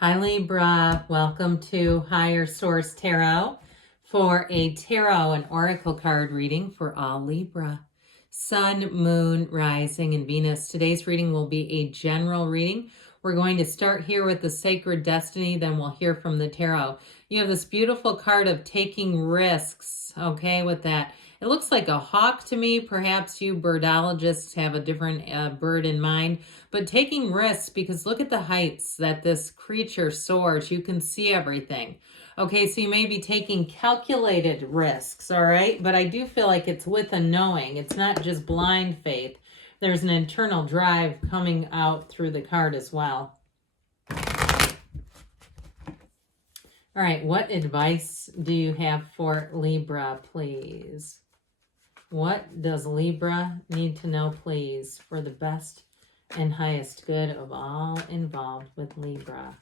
Hi Libra, welcome to Higher Source Tarot for a tarot and oracle card reading for all Libra. Sun, Moon, Rising, and Venus. Today's reading will be a general reading. We're going to start here with the Sacred Destiny, then we'll hear from the tarot. You have this beautiful card of taking risks, okay, with that. It looks like a hawk to me. Perhaps you birdologists have a different bird in mind. But taking risks, because look at the heights that this creature soars. You can see everything. Okay, so you may be taking calculated risks, all right? But I do feel like it's with a knowing. It's not just blind faith. There's an internal drive coming out through the card as well. All right, what advice do you have for Libra, please? What does Libra need to know, please, for the best and highest good of all involved with Libra?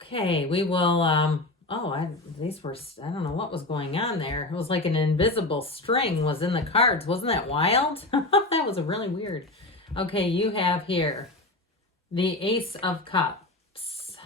Okay, we will, these were, I don't know what was going on there. It was like an invisible string was in the cards. Wasn't that wild? That was really weird. Okay, you have here the Ace of Cups,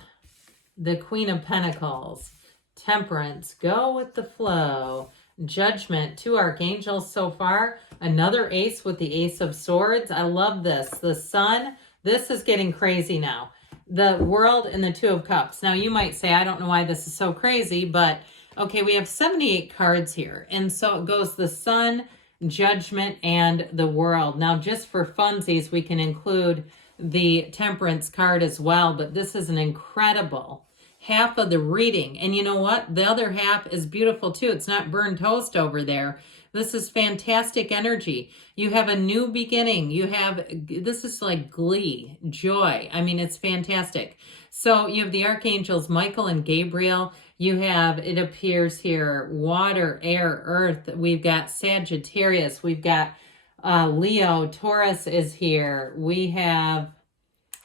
the Queen of Pentacles, Temperance, go with the flow, Judgment, 2 archangels so far, another ace with the Ace of Swords. I love this. The Sun, this is getting crazy now. The World and the 2 of Cups. Now you might say, I don't know why this is so crazy, but okay, we have 78 cards here. And so it goes the Sun, Judgment, and the World. Now just for funsies, we can include the Temperance card as well, but this is an incredible half of the reading. And you know what? The other half is beautiful too. It's not burnt toast over there. This is fantastic energy. You have a new beginning. You have, this is like glee, joy. I mean, it's fantastic. So you have the archangels, Michael and Gabriel. You have, it appears here, water, air, earth. We've got Sagittarius. We've got Leo. Taurus is here. We have,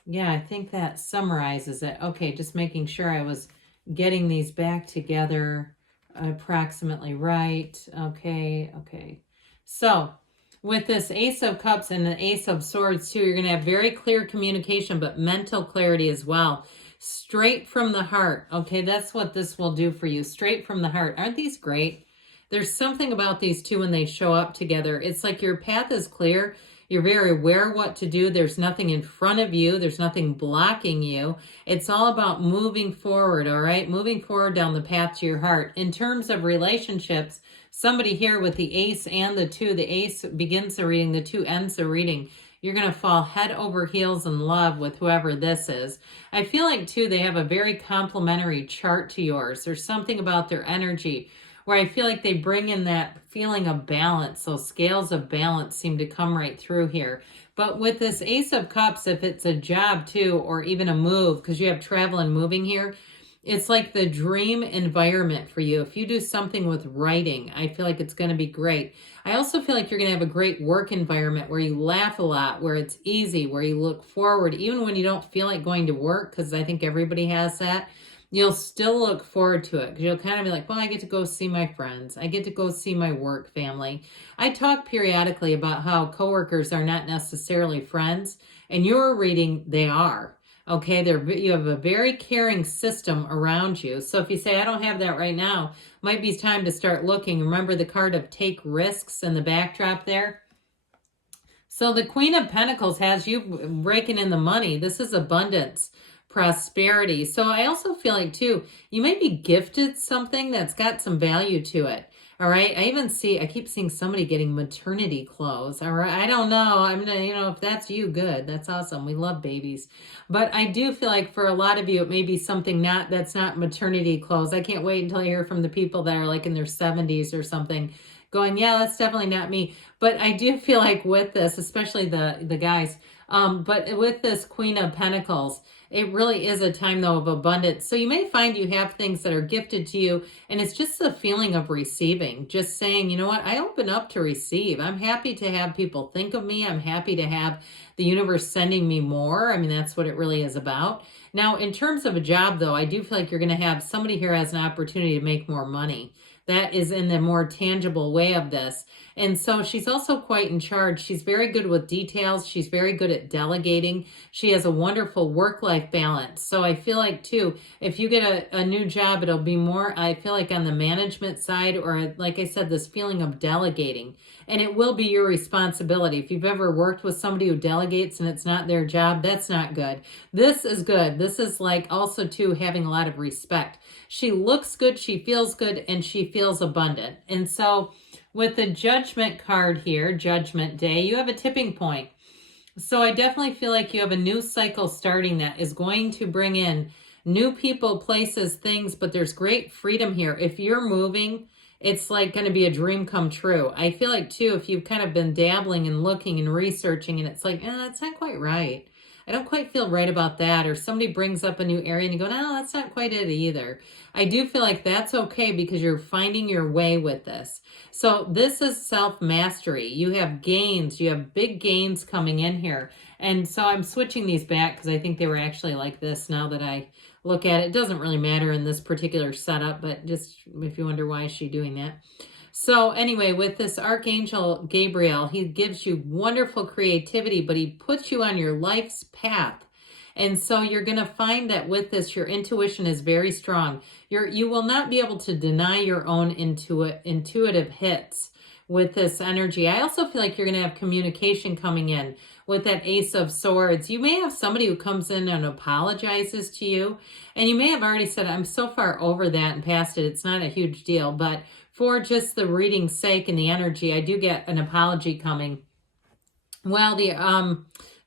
yeah, I think that summarizes it. Okay, just making sure I was getting these back together approximately right. Okay. So with this Ace of Cups and the Ace of Swords too, you're going to have very clear communication, but mental clarity as well. Straight from the heart. Okay, that's what this will do for you. Straight from the heart. Aren't these great? There's something about these two when they show up together. It's like your path is clear. You're very aware what to do. There's nothing in front of you. There's nothing blocking you. It's all about moving forward, all right? Moving forward down the path to your heart. In terms of relationships, somebody here with the Ace and the 2, the Ace begins the reading, the 2 ends the reading. You're going to fall head over heels in love with whoever this is. I feel like, too, they have a very complementary chart to yours. There's something about their energy where I feel like they bring in that feeling of balance. Those scales of balance seem to come right through here. But with this Ace of Cups, if it's a job too, or even a move, because you have travel and moving here, it's like the dream environment for you. If you do something with writing, I feel like it's going to be great. I also feel like you're going to have a great work environment where you laugh a lot, where it's easy, where you look forward, even when you don't feel like going to work, because I think everybody has that. You'll still look forward to it because you'll kind of be like, well, I get to go see my friends. I get to go see my work family. I talk periodically about how coworkers are not necessarily friends. And you're reading, they are. Okay, you have a very caring system around you. So if you say, I don't have that right now, might be time to start looking. Remember the card of take risks in the backdrop there? So the Queen of Pentacles has you raking in the money. This is abundance, prosperity. So I also feel like too, you may be gifted something that's got some value to it. All right. I keep seeing somebody getting maternity clothes. All right. I don't know. If that's you, good. That's awesome. We love babies. But I do feel like for a lot of you, it may be something that's not maternity clothes. I can't wait until I hear from the people that are like in their 70s or something going, yeah, that's definitely not me. But I do feel like with this, especially the guys, but with this Queen of Pentacles, it really is a time, though, of abundance. So you may find you have things that are gifted to you, and it's just the feeling of receiving. Just saying, you know what, I open up to receive. I'm happy to have people think of me. I'm happy to have the universe sending me more. I mean, that's what it really is about. Now, in terms of a job, though, I do feel like you're going to have somebody here has an opportunity to make more money. That is in the more tangible way of this. And so she's also quite in charge. She's very good with details. She's very good at delegating. She has a wonderful work-life balance. So I feel like, too, if you get a new job, it'll be more, I feel like, on the management side, or like I said, this feeling of delegating. And it will be your responsibility. If you've ever worked with somebody who delegates and it's not their job, that's not good. This is good. This is like also, too, having a lot of respect. She looks good, she feels good, and she feels abundant. And so with the Judgment card here, Judgment Day, you have a tipping point. So I definitely feel like you have a new cycle starting that is going to bring in new people, places, things, but there's great freedom here. If you're moving, it's like going to be a dream come true. I feel like, too, if you've kind of been dabbling and looking and researching and it's like, that's not quite right. I don't quite feel right about that. Or somebody brings up a new area and you go, no, that's not quite it either. I do feel like that's okay because you're finding your way with this. So this is self-mastery. You have gains. You have big gains coming in here. And so I'm switching these back because I think they were actually like this now that I look at it. It doesn't really matter in this particular setup, but just if you wonder why is she doing that. So anyway, with this Archangel Gabriel, he gives you wonderful creativity, but he puts you on your life's path. And so you're going to find that with this, your intuition is very strong. You will not be able to deny your own intuitive hits with this energy. I also feel like you're going to have communication coming in with that Ace of Swords. You may have somebody who comes in and apologizes to you, and you may have already said, I'm so far over that and past it, it's not a huge deal. But for just the reading's sake and the energy, I do get an apology coming. Well, the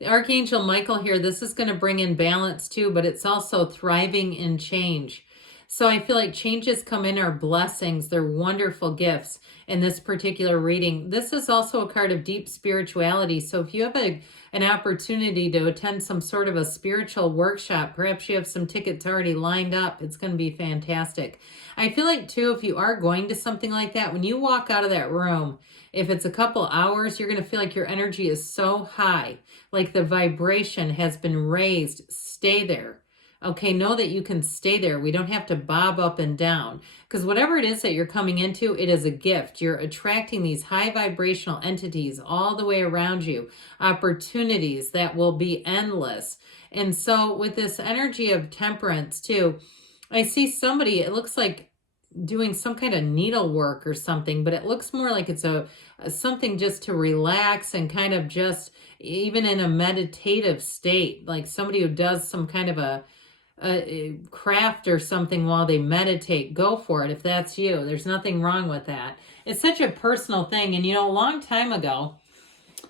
Archangel Michael here, this is going to bring in balance too, but it's also thriving in change. So I feel like changes come in are blessings. They're wonderful gifts in this particular reading. This is also a card of deep spirituality. So if you have an opportunity to attend some sort of a spiritual workshop, perhaps you have some tickets already lined up, it's going to be fantastic. I feel like too, if you are going to something like that, when you walk out of that room, if it's a couple hours, you're going to feel like your energy is so high, like the vibration has been raised. Stay there. Okay, know that you can stay there. We don't have to bob up and down, because whatever it is that you're coming into, it is a gift. You're attracting these high vibrational entities all the way around you, opportunities that will be endless. And so with this energy of temperance too, I see somebody, it looks like doing some kind of needlework or something, but it looks more like it's something just to relax and kind of just even in a meditative state, like somebody who does some kind of a craft or something while they meditate. Go for it if that's you. There's nothing wrong with that. It's such a personal thing. And a long time ago,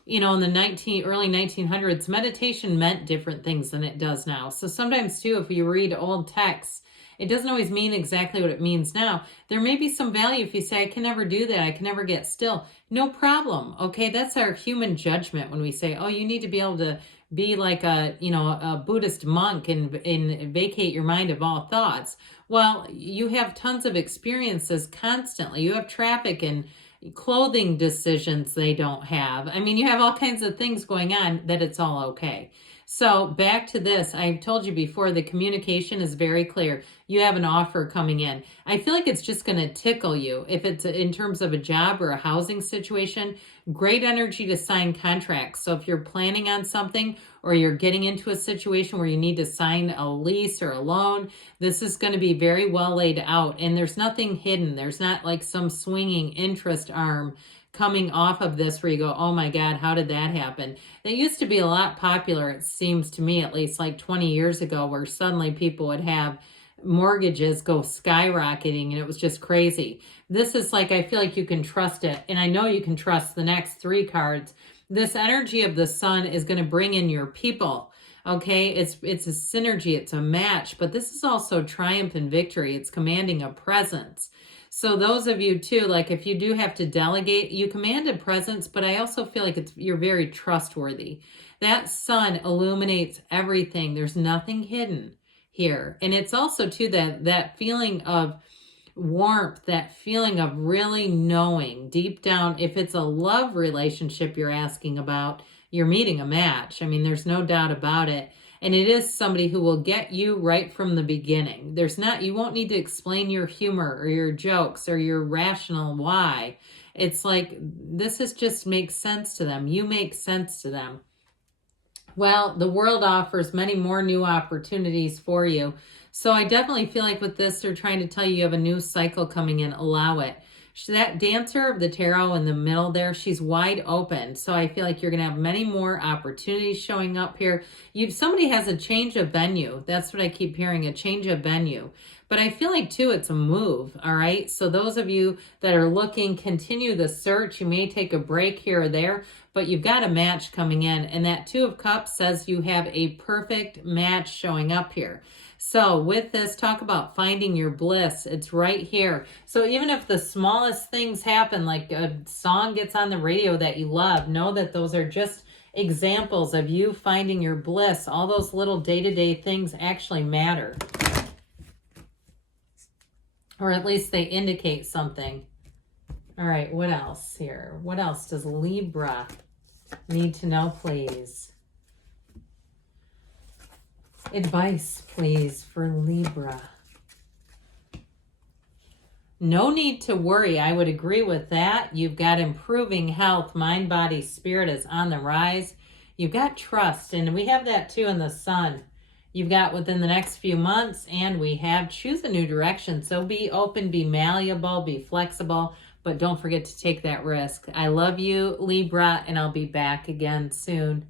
in the early 1900s, meditation meant different things than it does now. So sometimes too, if you read old texts, it doesn't always mean exactly what it means now. There may be some value if you say, I can never do that. I can never get still. No problem. Okay, that's our human judgment when we say, oh, you need to be able to be like a Buddhist monk and vacate your mind of all thoughts. Well, you have tons of experiences constantly. You have traffic and clothing decisions they don't have. I mean, you have all kinds of things going on that it's all okay. So back to this, I've told you before, the communication is very clear. You have an offer coming in. I feel like it's just going to tickle you. If it's in terms of a job or a housing situation, great energy to sign contracts. So if you're planning on something or you're getting into a situation where you need to sign a lease or a loan, this is going to be very well laid out. And there's nothing hidden. There's not like some swinging interest arm coming off of this where you go, oh my God, how did that happen? That used to be a lot popular, it seems to me, at least like 20 years ago, where suddenly people would have mortgages go skyrocketing and it was just crazy. This is like, I feel like you can trust it. And I know you can trust the next three cards. This energy of the sun is going to bring in your people. Okay, it's a synergy, it's a match, but this is also triumph and victory. It's commanding a presence. So those of you too, like if you do have to delegate, you command a presence, but I also feel like you're very trustworthy. That sun illuminates everything. There's nothing hidden here. And it's also too that feeling of warmth, that feeling of really knowing deep down. If it's a love relationship you're asking about, you're meeting a match. I mean, there's no doubt about it. And it is somebody who will get you right from the beginning. You won't need to explain your humor or your jokes or your rational why. It's like, this is just makes sense to them. You make sense to them. Well, the world offers many more new opportunities for you. So I definitely feel like with this, they're trying to tell you have a new cycle coming in. Allow it. That Dancer of the Tarot in the middle there, she's wide open. So I feel like you're going to have many more opportunities showing up here. Somebody has a change of venue. That's what I keep hearing, a change of venue. But I feel like, too, it's a move, all right? So those of you that are looking, continue the search. You may take a break here or there, but you've got a match coming in. And that Two of Cups says you have a perfect match showing up here. So with this, talk about finding your bliss. It's right here. So even if the smallest things happen, like a song gets on the radio that you love, know that those are just examples of you finding your bliss. All those little day-to-day things actually matter. Or at least they indicate something. All right, what else here? What else does Libra need to know, please? Advice, please, for Libra. No need to worry. I would agree with that. You've got improving health. Mind, body, spirit is on the rise. You've got trust, and we have that too in the Sun. You've got within the next few months, and we have choose a new direction. So be open, be malleable, be flexible, but don't forget to take that risk. I love you, Libra, and I'll be back again soon.